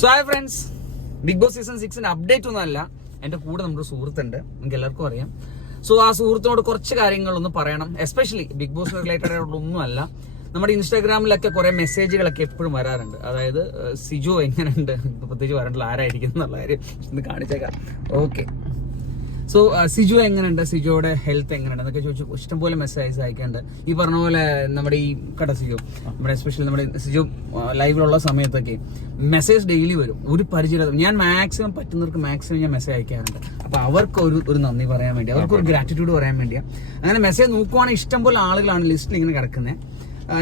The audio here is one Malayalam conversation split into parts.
So hi friends Bigg Boss season സിക്സിന്റെ update ഒന്നും അല്ല. എന്റെ കൂടെ നമ്മുടെ സുഹൃത്തുണ്ട്. നമുക്ക് എല്ലാവർക്കും അറിയാം. സോ ആ സുഹൃത്തിനോട് കുറച്ച് കാര്യങ്ങളൊന്ന് പറയണം. എസ്പെഷ്യലി ബിഗ് ബോസ് റിലേറ്റഡ് ആയിട്ടൊന്നും അല്ല. നമ്മുടെ ഇൻസ്റ്റാഗ്രാമിലൊക്കെ കുറെ മെസ്സേജുകളൊക്കെ എപ്പോഴും വരാറുണ്ട്. അതായത് സിജു എങ്ങനെയുണ്ട്? പ്രത്യേകിച്ച് വരണ്ടല്ലോ. ആരായിരിക്കും എന്നുള്ള കാര്യം ഒന്ന് കാണിച്ചേക്കാം. ഓക്കെ സോ സിജു എങ്ങനെയുണ്ട്? സിജോയുടെ ഹെൽത്ത് എങ്ങനെയുണ്ട്? എന്നൊക്കെ ചോദിച്ചു. ഇഷ്ടംപോലെ മെസ്സേജ് അയക്കാണ്ട് ഈ പറഞ്ഞ പോലെ നമ്മുടെ ഈ കട സിജു? നമ്മുടെ എസ്പെഷ്യലി നമ്മുടെ സിജു ലൈവിലുള്ള സമയത്തൊക്കെ മെസ്സേജ് ഡെയിലി വരും. ഒരു പരിചയം ഞാൻ മാക്സിമം പറ്റുന്നവർക്ക് മാക്സിമം ഞാൻ മെസ്സേജ് അയക്കാറുണ്ട്. അപ്പൊ അവർക്ക് ഒരു ഒരു നന്ദി പറയാൻ വേണ്ടി അവർക്ക് ഒരു ഗ്രാറ്റിറ്റ്യൂഡ് പറയാൻ വേണ്ടിയാ. അങ്ങനെ മെസ്സേജ് നോക്കുവാണെങ്കിൽ ഇഷ്ടംപോലെ ആളുകളാണ് ലിസ്റ്റിൽ ഇങ്ങനെ കിടക്കുന്നത്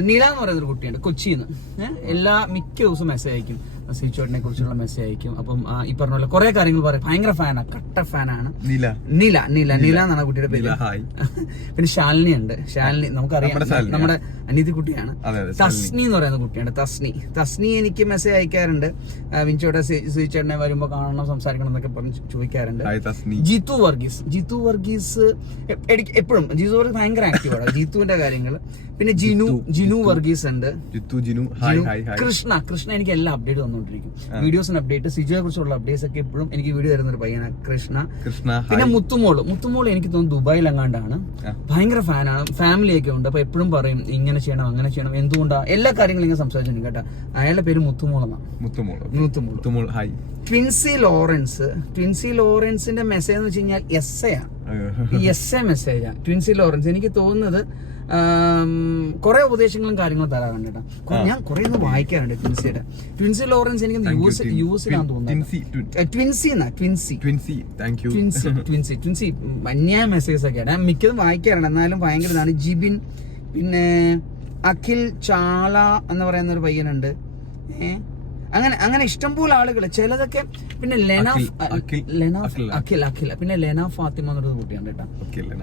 നീല എന്ന് പറയുന്ന ഒരു കുട്ടിയുണ്ട്. കൊച്ചിയിൽ നിന്ന് എല്ലാ മിക്ക ദിവസവും മെസ്സേജ് അയക്കും. സിച്ചോട്ടിനെ കുറിച്ചുള്ള മെസ്സേജ് അയക്കും അപ്പം ഈ പറഞ്ഞ പോലെ കുറെ കാര്യങ്ങൾ പറയും. ഭയങ്കര ഫാനാണ് കട്ട ഫാനാണ് നില. നില നില നില. എന്നാണ് കുട്ടിയുടെ പേര്. പിന്നെ ശാലിനി ഉണ്ട്. ശാലിനി നമുക്കറിയാം. നമ്മുടെ അനീതി കുട്ടിയാണ്. തസ്നി എന്ന് പറയുന്ന കുട്ടിയാണ് തസ്നി. തസ്നി എനിക്ക് മെസ്സേജ് അയക്കാറുണ്ട്. വിൻചോട്ടെ വിൻചോടെ സുചേട്ടനെ വരുമ്പോ കാണണം സംസാരിക്കണം എന്നൊക്കെ പറഞ്ഞ് ചോദിക്കാറുണ്ട്. ജിത്തു വർഗീസ്. ജിത്തു വർഗീസ് എപ്പോഴും ജിത്തു വർഗീസ് ഭയങ്കര ആക്റ്റീവാണ് ജിത്തുവിന്റെ കാര്യങ്ങൾ പിന്നെ ജിനു ജിനു വർഗീസ് ഉണ്ട്. ജിത്തു ജിനു. കൃഷ്ണ കൃഷ്ണ എനിക്ക് എല്ലാ അപ്ഡേറ്റ് വന്നുകൊണ്ടിരിക്കും. വീഡിയോസിന് അപ്ഡേറ്റ് സിജോയെ കുറിച്ചുള്ള അപ്ഡേറ്റ്സ് ഒക്കെ എപ്പോഴും എനിക്ക് വീഡിയോ തരുന്ന ഒരു പയ്യനാണ് കൃഷ്ണ. കൃഷ്ണ പിന്നെ മുത്തുമോൾ. മുത്തുമോൾ എനിക്ക് തോന്നുന്നു ദുബായിൽ അങ്ങാണ്ടാണ്. ഭയങ്കര ഫാനാണ് ഫാമിലി ഒക്കെ ഉണ്ട്. അപ്പൊ എപ്പോഴും പറയും ഇങ്ങനെ ചെയ്യണം അങ്ങനെ ചെയ്യണം. എന്തുകൊണ്ടാണ് എല്ലാ കാര്യങ്ങളും ഇങ്ങനെ സംസാരിച്ചിട്ടുണ്ട് കേട്ടോ. അയാളുടെ പേര് മുത്തുമോളെന്നാണ് മുത്തുമോൾ. മുത്തുമോൾ ഹായ്. ട്വിൻസി ലോറൻസ്. ട്വിൻസി ലോറൻസിന്റെ മെസ്സേജ് എന്ന് വെച്ച് കഴിഞ്ഞാൽ എസ് എ ആണ് എസ് എ മെസ്സേജാണ് ട്വിൻസി ലോറൻസ്. എനിക്ക് തോന്നുന്നത് കുറെ ഉപദേശങ്ങളും കാര്യങ്ങളും തരാറുണ്ട് കേട്ടോ. ഞാൻ കുറെ ഒന്ന് വായിക്കാറുണ്ട് ട്വിൻസിയുടെ. ട്വിൻസി ലോറൻസ് എനിക്ക് യൂസ് യൂസിലാന്ന് തോന്നുന്നത് ട്വിൻസി എന്നാ ട്വിൻസി ട്വിൻസി ട്വിൻസി ട്വിൻസി മെസ്സേജസ് ഒക്കെയാണ്. ഞാൻ മിക്കതും വായിക്കാറുണ്ട്. എന്നാലും ഭയങ്കര ഇതാണ്. ജിബിൻ പിന്നെ അഖിൽ ചാള എന്ന് പറയുന്ന ഒരു പയ്യനുണ്ട്. ഏ അങ്ങനെ അങ്ങനെ ഇഷ്ടംപോലെ ആളുകൾ ചിലതൊക്കെ പിന്നെ ലെന ലെന അഖിൽ. അഖിൽ അഖിൽ. പിന്നെ ലെന ഫാത്തിമ എന്നൊരു കുട്ടിയാണ് കേട്ടോ.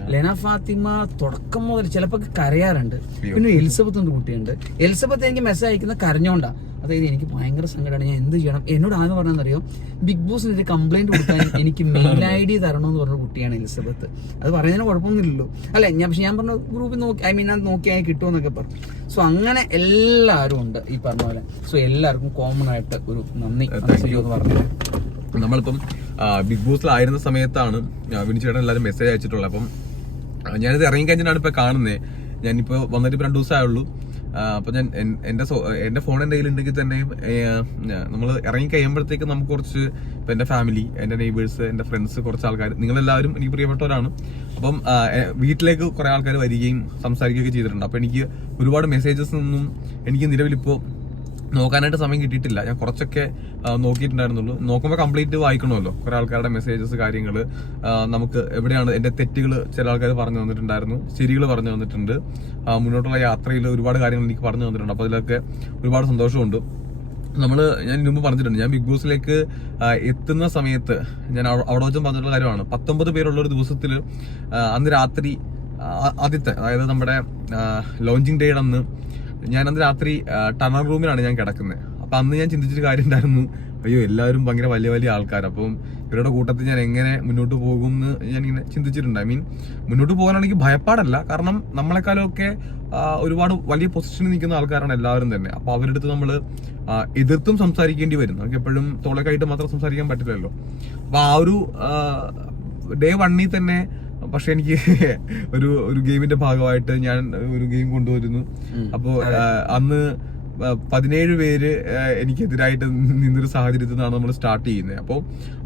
ലെന. ഫാത്തിമ തുടക്കം മുതൽ ചിലപ്പോൾ കരയാറുണ്ട്. പിന്നെ എലിസബത്ത് എന്നൊരു കുട്ടിയുണ്ട്. എലിസബത്ത് എനിക്ക് മെസ്സേജ് അയക്കുന്ന കരഞ്ഞോണ്ടാ. അതായത് എനിക്ക് ഭയങ്കര സങ്കടമാണ് ഞാൻ എന്ത് ചെയ്യണം? എന്നോട് ആദ്യം പറഞ്ഞതെന്നറിയോ ബിഗ് ബോസിന് ഒരു കംപ്ലൈന്റ് കൊടുക്കാൻ എനിക്ക് മെയിൽ ഐ ഡി എന്ന് പറഞ്ഞ കുട്ടിയാണ് എലിസബത്ത്. അത് പറയുന്നതിന് കുഴപ്പമൊന്നുമില്ലല്ലോ. അല്ലെ? ഞാൻ പക്ഷെ ഞാൻ പറഞ്ഞ ഗ്രൂപ്പിൽ നോക്കി ഐ മീൻ അത് നോക്കിയാൽ കിട്ടുമെന്നൊക്കെ പറഞ്ഞു. സോ അങ്ങനെ എല്ലാവരും ഉണ്ട് ഈ പറഞ്ഞ പോലെ. സോ എല്ലാവർക്കും കോമൺ ആയിട്ട് ഒരു നന്ദി. എന്ന് പറഞ്ഞത് നമ്മളിപ്പം ബിഗ് ബോസിലായിരുന്ന സമയത്താണ് വിനിച്ചേട്ടൻ എല്ലാവരും മെസ്സേജ് അയച്ചിട്ടുള്ളത്. അപ്പം ഞാനിത് ഇറങ്ങി കഴിഞ്ഞിട്ടാണ് ഇപ്പൊ കാണുന്നത് ഞാനിപ്പോ വന്നിട്ട് ഇപ്പൊ രണ്ടു ദിവസമായുള്ളൂ അപ്പൊ ഞാൻ എന്റെ എന്റെ ഫോൺ എന്റെ കയ്യിലുണ്ടെങ്കിൽ തന്നെയും നമ്മൾ ഇറങ്ങി കഴിയുമ്പോഴത്തേക്ക് നമുക്ക് കുറച്ച് ഇപ്പൊ എന്റെ ഫാമിലി എന്റെ നെയ്ബേഴ്സ് എന്റെ ഫ്രണ്ട്സ് കുറച്ച് ആൾക്കാർ നിങ്ങളെല്ലാവരും എനിക്ക് പ്രിയപ്പെട്ടവരാണ്. അപ്പം വീട്ടിലേക്ക് കുറെ ആൾക്കാർ വരികയും സംസാരിക്കുകയൊക്കെ ചെയ്തിട്ടുണ്ട്. അപ്പൊ എനിക്ക് ഒരുപാട് മെസ്സേജസ് ഒന്നും എനിക്ക് നിലവിലിപ്പോ നോക്കാനായിട്ട് സമയം കിട്ടിയിട്ടില്ല. ഞാൻ കുറച്ചൊക്കെ നോക്കിയിട്ടുണ്ടായിരുന്നുള്ളൂ. നോക്കുമ്പോൾ കംപ്ലീറ്റ് വായിക്കണമല്ലോ. കുറെ ആൾക്കാരുടെ മെസ്സേജസ് കാര്യങ്ങൾ നമുക്ക് എവിടെയാണ് എന്റെ തെറ്റുകൾ ചില ആൾക്കാർ പറഞ്ഞു തന്നിട്ടുണ്ടായിരുന്നു. ശരികൾ പറഞ്ഞു തന്നിട്ടുണ്ട്. മുന്നോട്ടുള്ള യാത്രയിൽ ഒരുപാട് കാര്യങ്ങൾ എനിക്ക് പറഞ്ഞു തന്നിട്ടുണ്ട്. അപ്പോൾ അതിലൊക്കെ ഒരുപാട് സന്തോഷമുണ്ട്. നമ്മൾ ഞാൻ മുമ്പ് പറഞ്ഞിട്ടുണ്ട്. ഞാൻ ബിഗ് ബോസിലേക്ക് എത്തുന്ന സമയത്ത് ഞാൻ അവ- അവിടെ വെച്ചും പറഞ്ഞിട്ടുള്ള കാര്യമാണ്. പത്തൊമ്പത് പേരുള്ള ഒരു ദിവസത്തിൽ അന്ന് രാത്രി ആദ്യത്തെ അതായത് നമ്മുടെ ലോഞ്ചിങ് ഡേയുടെ അന്ന് ഞാൻ അന്ന് രാത്രി ടണൽ റൂമിലാണ് ഞാൻ കിടക്കുന്നത് അപ്പൊ അന്ന് ഞാൻ ചിന്തിച്ചൊരു കാര്യം ഉണ്ടായിരുന്നു അയ്യോ എല്ലാവരും ഭയങ്കര വലിയ വലിയ ആൾക്കാർ അപ്പം ഇവരുടെ കൂട്ടത്തിൽ ഞാൻ എങ്ങനെ മുന്നോട്ട് പോകും എന്ന് ഞാൻ ഇങ്ങനെ ചിന്തിച്ചിട്ടുണ്ട്. ഐ മീൻ മുന്നോട്ട് പോകാനാണെങ്കിൽ ഭയപ്പാടല്ല. കാരണം നമ്മളെക്കാളൊക്കെ ഒരുപാട് വലിയ പൊസിഷനിൽ നിൽക്കുന്ന ആൾക്കാരാണ് എല്ലാവരും തന്നെ. അപ്പൊ അവരുടെ അടുത്ത് നമ്മൾ എതിർത്തും സംസാരിക്കേണ്ടി വരും. നമുക്ക് എപ്പോഴും തോളക്കായിട്ട് മാത്രം സംസാരിക്കാൻ പറ്റില്ലല്ലോ. അപ്പൊ ആ ഒരു ഡേ വണ്ണിൽ തന്നെ പക്ഷെ എനിക്ക് ഒരു ഒരു ഗെയിമിന്റെ ഭാഗമായിട്ട് ഞാൻ ഒരു ഗെയിം കൊണ്ടുവരുന്നു. അപ്പോ അന്ന് പതിനേഴ് പേര് എനിക്കെതിരായിട്ട് നിന്നൊരു സാഹചര്യത്തിൽ നിന്നാണ് നമ്മൾ സ്റ്റാർട്ട് ചെയ്യുന്നത് അപ്പോൾ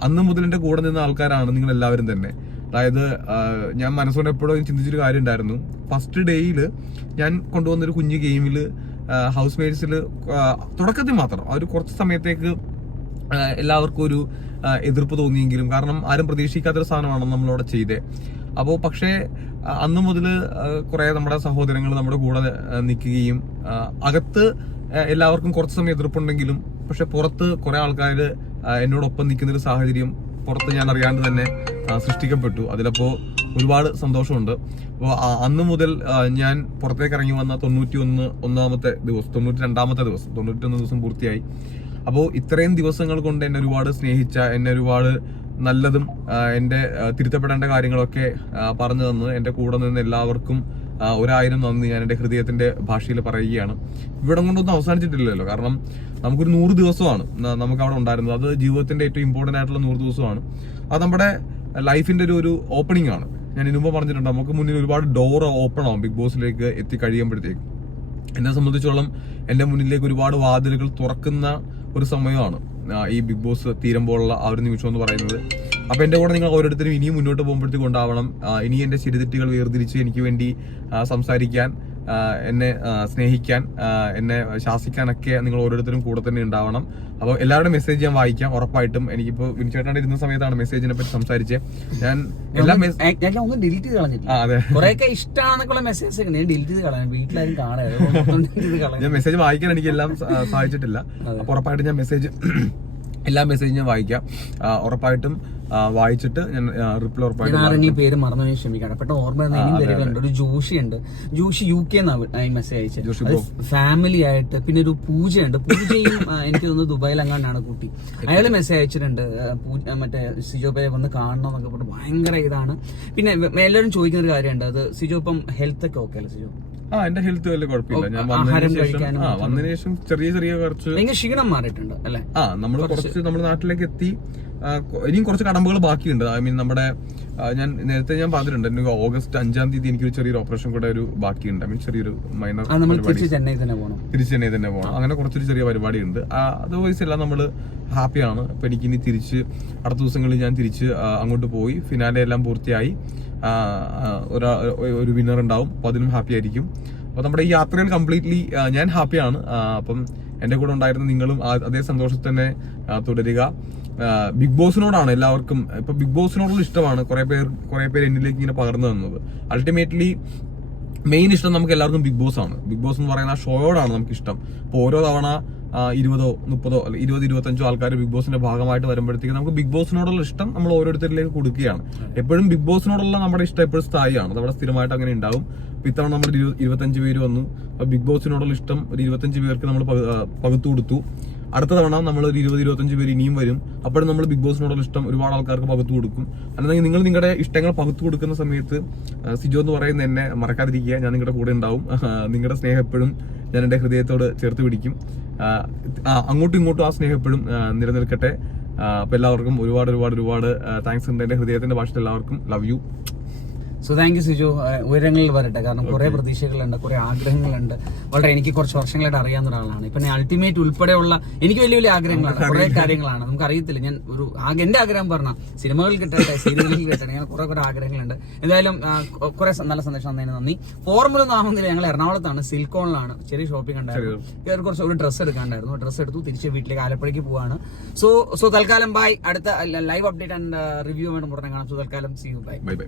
അന്ന് മുതൽ എന്റെ കൂടെ നിന്ന ആൾക്കാരാണ് നിങ്ങൾ എല്ലാവരും തന്നെ. അതായത് ഞാൻ മനസ്സുകൊണ്ട് എപ്പോഴും ചിന്തിച്ചൊരു കാര്യം ഉണ്ടായിരുന്നു ഫസ്റ്റ് ഡേയിൽ ഞാൻ കൊണ്ടുവന്നൊരു കുഞ്ഞു ഗെയിമിൽ ഹൗസ് മേറ്റ്സിൽ തുടക്കത്തിൽ മാത്രം ആ ഒരു കുറച്ച് സമയത്തേക്ക് എല്ലാവർക്കും ഒരു എതിർപ്പ് തോന്നിയെങ്കിലും കാരണം ആരും പ്രതീക്ഷിക്കാത്തൊരു സാധനമാണ് നമ്മളവിടെ ചെയ്തേ. അപ്പോൾ പക്ഷേ അന്ന് മുതൽ കുറേ നമ്മുടെ സഹോദരങ്ങൾ നമ്മുടെ കൂടെ നിൽക്കുകയും അകത്ത് എല്ലാവർക്കും കുറച്ച് സമയം എതിർപ്പുണ്ടെങ്കിലും പക്ഷെ പുറത്ത് കുറേ ആൾക്കാർ എന്നോടൊപ്പം നിൽക്കുന്നൊരു സാഹചര്യം പുറത്ത് ഞാൻ അറിയാണ്ട് തന്നെ സൃഷ്ടിക്കപ്പെട്ടു. അതിലപ്പോൾ ഒരുപാട് സന്തോഷമുണ്ട്. അപ്പോൾ അന്ന് മുതൽ ഞാൻ പുറത്തേക്ക് ഇറങ്ങി വന്ന തൊണ്ണൂറ്റി ഒന്ന് ഒന്നാമത്തെ ദിവസം തൊണ്ണൂറ്റി രണ്ടാമത്തെ ദിവസം തൊണ്ണൂറ്റി ഒന്ന് ദിവസം പൂർത്തിയായി. അപ്പോൾ ഇത്രയും ദിവസങ്ങൾ കൊണ്ട് എന്നെ ഒരുപാട് സ്നേഹിച്ച എന്നെ ഒരുപാട് നല്ലതും എന്റെ തിരുത്തപ്പെടേണ്ട കാര്യങ്ങളൊക്കെ പറഞ്ഞു തന്നു. എന്റെ കൂടെ നിന്ന് എല്ലാവർക്കും ഒരായിരം നന്ദി ഞാൻ എന്റെ ഹൃദയത്തിന്റെ ഭാഷയിൽ പറയുകയാണ്. ഇവിടെ കൊണ്ടൊന്നും അവസാനിച്ചിട്ടില്ലല്ലോ. കാരണം നമുക്കൊരു നൂറ് ദിവസമാണ് നമുക്ക് അവിടെ ഉണ്ടായിരുന്നത്. അത് ജീവിതത്തിന്റെ ഏറ്റവും ഇമ്പോർട്ടന്റ് ആയിട്ടുള്ള നൂറ് ദിവസമാണ്. അത് നമ്മുടെ ലൈഫിന്റെ ഒരു ഒരു ഓപ്പണിംഗ് ആണ്. ഞാൻ ഇനുമ്പോൾ പറഞ്ഞിട്ടുണ്ട് നമുക്ക് മുന്നിൽ ഒരുപാട് ഡോർ ഓപ്പൺ ആവും ബിഗ് ബോസിലേക്ക് എത്തി കഴിയുമ്പോഴത്തേക്കും. എന്നെ സംബന്ധിച്ചോളം എന്റെ മുന്നിലേക്ക് ഒരുപാട് വാതിലുകൾ തുറക്കുന്ന ഒരു സമയമാണ്. ഈ ബിഗ് ബോസ് തീരുമ്പോഴുള്ള ആ ഒരു നിമിഷം എന്ന് പറയുന്നത്. അപ്പൊ എന്റെ കൂടെ നിങ്ങൾ ഓരോരുത്തരും ഇനിയും മുന്നോട്ട് പോകുമ്പോഴത്തേക്കും ഉണ്ടാവണം ഇനി എന്റെ ശരിതെറ്റുകൾ വേർതിരിച്ച് എനിക്ക് വേണ്ടി സംസാരിക്കാൻ. എന്നെ സ്നേഹിക്കാൻ എന്നെ ശാസിക്കാനൊക്കെ നിങ്ങൾ ഓരോരുത്തരും കൂടെ തന്നെ ഉണ്ടാവണം. അപ്പോൾ എല്ലാവരുടെയും മെസ്സേജ് ഞാൻ വായിക്കാം ഉറപ്പായിട്ടും. എനിക്കിപ്പോ വിനിച്ചേട്ടാണ്ട് ഇരുന്ന സമയത്താണ് മെസ്സേജിനെ പറ്റി സംസാരിച്ചത് ഞാൻ എല്ലാ ഒന്നും ഡിലീറ്റ് ചെയ്ത് കളഞ്ഞിട്ടില്ല. ആ അതെ. കുറെയൊക്കെ ഇഷ്ടമാണെന്നൊക്കെയുള്ള മെസ്സേജ് ഒക്കെ ഞാൻ ഡിലീറ്റ് ചെയ്ത് കളയാൻ വീട്ടിലാരും കാണാതെ. ഞാൻ മെസ്സേജ് വായിക്കാൻ എനിക്ക് എല്ലാം അപ്പോൾ സാധിച്ചിട്ടില്ല അപ്പൊ ഉറപ്പായിട്ടും ഞാൻ മെസ്സേജ് എല്ലാ മെസ്സേജും ഞാൻ വായിക്കാം. ഉറപ്പായിട്ടും വായിച്ചിട്ട് ഞാൻ റിപ്ലൈ ഉറപ്പായിട്ട് പേര് മറന്നു ക്ഷമിക്കണം. പെട്ടെന്ന് ഓർമ്മ ഒരു ജോഷി ഉണ്ട് ജോഷി യു കെ മെസ്സേജ് അയച്ചത് ഫാമിലി ആയിട്ട് പിന്നെ ഒരു പൂജയുണ്ട്. പൂജയും എനിക്ക് തോന്നുന്നു ദുബായിൽ അങ്ങാണ്ടാണ് കുട്ടി. അയാൾ മെസ്സേജ് അയച്ചിട്ടുണ്ട്. മറ്റേ സിജോപ്പയെ വന്ന് കാണണം എന്നൊക്കെ പറഞ്ഞിട്ട് ഭയങ്കര ഇതാണ്. പിന്നെ എല്ലാവരും ചോദിക്കുന്ന ഒരു കാര്യമുണ്ട്. അത് സിജോപ്പം ഹെൽത്ത് ഒക്കെ ഓക്കെ അല്ലേ സിജോ? ആ എന്റെ ഹെൽത്ത് വലിയ കുഴപ്പമില്ല. ഞാൻ വന്നതിന് ശേഷം ആ വന്നതിന് ശേഷം ചെറിയ ചെറിയ കുറച്ച് ക്ഷീണം മാറിയിട്ടുണ്ട് അല്ലെ? ആ നമ്മൾ കുറച്ച് നമ്മുടെ നാട്ടിലേക്ക് എത്തി. ഇനിയും കുറച്ച് കടമ്പകൾ ബാക്കിയുണ്ട്. ഐ മീൻ നമ്മുടെ ഞാൻ നേരത്തെ ഞാൻ പറഞ്ഞിട്ടുണ്ട് എനിക്ക് ഓഗസ്റ്റ് അഞ്ചാം തീയതി എനിക്കൊരു ചെറിയൊരു ഓപ്പറേഷൻ കൂടെ ഒരു ബാക്കിയുണ്ട്. ഐ മീൻ ചെറിയൊരു മൈനർ തിരിച്ച് ചെന്നൈ തന്നെ പോകണം അങ്ങനെ കുറച്ചൊരു ചെറിയ പരിപാടി ഉണ്ട് അതർവൈസ് എല്ലാം നമ്മൾ ഹാപ്പിയാണ്. അപ്പൊ എനിക്ക് ഇനി തിരിച്ച് അടുത്ത ദിവസങ്ങളിൽ ഞാൻ തിരിച്ച് അങ്ങോട്ട് പോയി. ഫിനാലെ എല്ലാം പൂർത്തിയായി. ഒരാ വിന്നർ ഉണ്ടാവും. അപ്പോൾ അതിനും ഹാപ്പി ആയിരിക്കും. അപ്പോൾ നമ്മുടെ ഈ യാത്രയിൽ കംപ്ലീറ്റ്ലി ഞാൻ ഹാപ്പിയാണ് അപ്പം എന്റെ കൂടെ ഉണ്ടായിരുന്ന നിങ്ങളും അതേ സന്തോഷത്തിൽ തന്നെ തുടരുക. ബിഗ് ബോസിനോടാണ് എല്ലാവർക്കും ഇപ്പൊ ബിഗ് ബോസിനോടുള്ള ഇഷ്ടമാണ് കുറെ പേർ കുറെ പേര് എന്നിലേക്ക് ഇങ്ങനെ പകർന്നു തന്നത്. അൾട്ടിമേറ്റ്ലി മെയിൻ ഇഷ്ടം നമുക്ക് എല്ലാവർക്കും ബിഗ് ബോസ് ആണ്. ബിഗ് ബോസ് എന്ന് പറയുന്ന ആ ഷോയോടാണ് നമുക്ക് ഇഷ്ടം അപ്പോൾ ഓരോ തവണ ഇരുപതോ മുപ്പതോ അല്ല ഇരുപത് ഇരുപത്തഞ്ചോ ആൾക്കാർ ബിഗ് ബോസിന്റെ ഭാഗമായിട്ട് വരുമ്പോഴത്തേക്ക് നമുക്ക് ബിഗ് ബോസിനോടുള്ള ഇഷ്ടം നമ്മൾ ഓരോരുത്തരിലേക്ക് കൊടുക്കുകയാണ്. എപ്പോഴും ബിഗ് ബോസിനോടുള്ള നമ്മുടെ ഇഷ്ടം എപ്പോഴും സ്ഥായിയാണ്. അത് അവിടെ സ്ഥിരമായിട്ട് അങ്ങനെ ഉണ്ടാവും. അപ്പോൾ ഇത്തവണ നമ്മൾ ഇരു- ഇരുപത്തഞ്ച് പേര് വന്നു. അപ്പോൾ ബിഗ് ബോസിനോടുള്ള ഇഷ്ടം ഒരു ഇരുപത്തഞ്ച് പേർക്ക് നമ്മൾ പകുത്തു കൊടുത്തു. അടുത്ത തവണ നമ്മൾ ഒരു ഇരുപത് ഇരുപത്തഞ്ച് പേര് ഇനിയും വരും. അപ്പോഴും നമ്മൾ ബിഗ് ബോസിനോടുള്ള ഇഷ്ടം ഒരുപാട് ആൾക്കാർക്ക് പകുത്തു കൊടുക്കും. അല്ലെങ്കിൽ നിങ്ങൾ നിങ്ങളുടെ ഇഷ്ടങ്ങൾ പകുത്തു കൊടുക്കുന്ന സമയത്ത് സിജോ എന്ന് പറയുന്ന എന്നെ മറക്കാതിരിക്കുക. ഞാൻ നിങ്ങളുടെ കൂടെ ഉണ്ടാവും. നിങ്ങളുടെ സ്നേഹം എപ്പോഴും ഞാൻ എന്റെ ഹൃദയത്തോട് ചേർത്ത് പിടിക്കും. അങ്ങോട്ടും ഇങ്ങോട്ടും ആ സ്നേഹം എപ്പോഴും നിലനിൽക്കട്ടെ. അപ്പോൾ അപ്പൊ എല്ലാവർക്കും ഒരുപാട് ഒരുപാട് ഒരുപാട് താങ്ക്സ് ഉണ്ട്. എന്റെ ഹൃദയത്തിന്റെ ഭാഷയിൽ എല്ലാവർക്കും. Love you so thank you Siju ഉയരങ്ങളിൽ വരട്ടെ. കാരണം കുറെ പ്രതീക്ഷകളുണ്ട് കുറെ ആഗ്രഹങ്ങളുണ്ട്. വളരെ എനിക്ക് കുറച്ച് വർഷങ്ങളായിട്ട് അറിയാവുന്ന ഒരാളാണ്. ഇപ്പൊ അൾട്ടിമേറ്റ് ഉൾപ്പെടെയുള്ള എനിക്ക് വലിയ വലിയ ആഗ്രഹങ്ങളാണ്. കുറെ കാര്യങ്ങളാണ്. നമുക്ക് അറിയത്തില്ല. ഞാൻ ഒരു എന്റെ ആഗ്രഹം പറഞ്ഞ സിനിമകൾ കിട്ടട്ടെ സീരിയലുകൾ കിട്ടട്ടെ ഞാൻ കുറെ കുറെ ആഗ്രഹങ്ങളുണ്ട്. എന്തായാലും കുറെ നല്ല സന്ദേശം തന്നതിന് നന്ദി. ഫോർമുല ഒന്നും ആവുന്നില്ല. ഞങ്ങൾ എറണാകുളത്താണ് സിൽക്കോണിലാണ്. ചെറിയ ഷോപ്പിംഗ് ഉണ്ടായിരുന്നു. കുറച്ച് ഒരു ഡ്രസ്സ് എടുക്കാണ്ടായിരുന്നു. ഡ്രസ്സ് എടുത്തു തിരിച്ച് വീട്ടിലേക്ക് ആലപ്പുഴയ്ക്ക് പോവാണ്. സോ സോ തൽക്കാലം ബൈ അടുത്ത ലൈവ് അപ്ഡേറ്റ് ആൻഡ് റിവ്യൂ വേണം ഉടനെ കാണാം സോ തൽക്കാലം see you bye bye bye